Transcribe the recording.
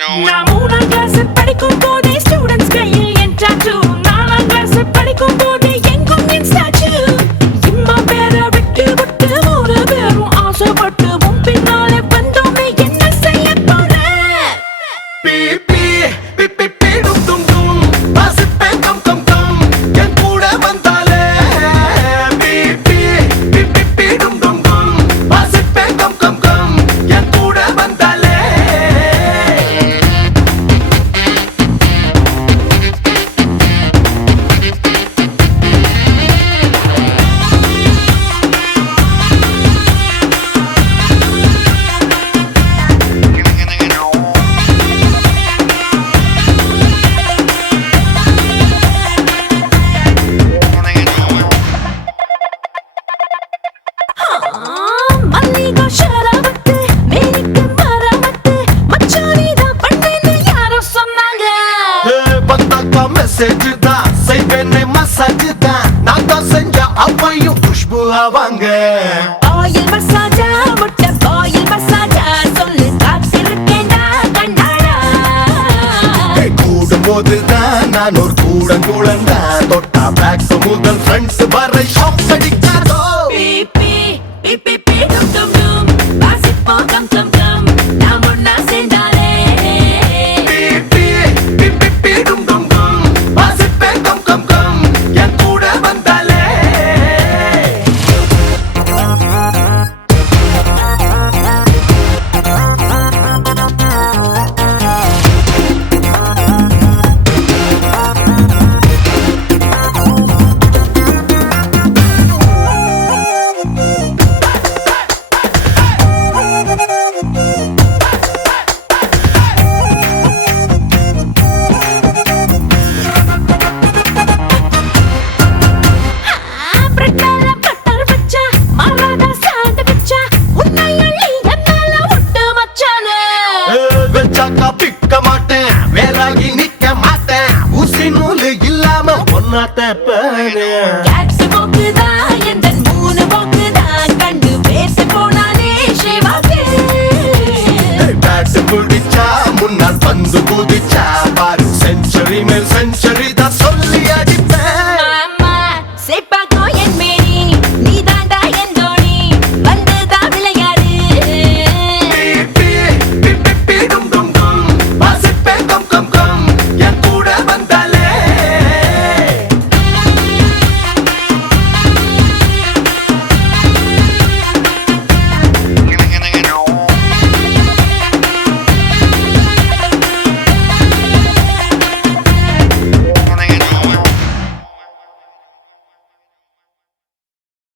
நான் 3ஆம் கிளாஸ் படிக்கும் போதே ஸ்டூடெண்ட்ஸ் கையில் என் டாட்டூ 4ஆம் கிளாஸ் படிக்கும் போதே எங்கும் என் ஸ்டாச்சு இம்மா பேர விட்டு விட்டு 3 பேரும் ஆசைப்பட்டு உன் பின்னாலே வந்தோமே என்ன செய்ய போற பீ பீ பீ பீ பீ டும் டும் டும் வாசிப்பேன் கம் கம் கம் என் கூட வந்தாலே பீ பீ பீ பீ பீ டும் டும் டும் வாசிப்பேன் கம் கம் கம் என் கூட வந்தாலே மல்லிகா ஷரவத்து மேனிக்கு மரவத்து மச்சானி தான் பண்ணேன்னு யாரோ சொன்னாங்க பந்தாக்கா மெசேஜ் தான் செய்வேனே மசாஜ் தான் நான் தான் செஞ்ச அவையும் குஷ்பு ஆவாங்க ஆயில் மசாஜா முட்டை ஆயில் மசாஜா சொல்லு காத்திருக்கேன்டா கண்ணாடா கூடும்போதுதான் நான் ஒரு கூடங்குழந்தா தொட்டா பேக்ஸ் முதல் ஃப்ரெண்ட்ஸ் வரை ஷாக் அடிக்காதோ பீ பீ பீ பீ டும் டும் டும் வாசிப்போம் கம் கம் கம் நாம் ஒன்னா சேர்ந்தாலே பீ பீ பீ பீ பீ டும் டும் டும் வாசிப்பேன் கம் கம் கம் என் கூட வந்தாலே பிரெட் மேல பட்டர் வச்சா மராதா சாண்ட்விச்சா உன்னை அள்ளி என் மேல ஒட்டு மச்சானே வச்சாக்கா பிக்க மாட்டேன் வேலாகி நிக்க மாட்டேன் ஊசி நூலு இல்லாம ஒன்னா தப்பேன்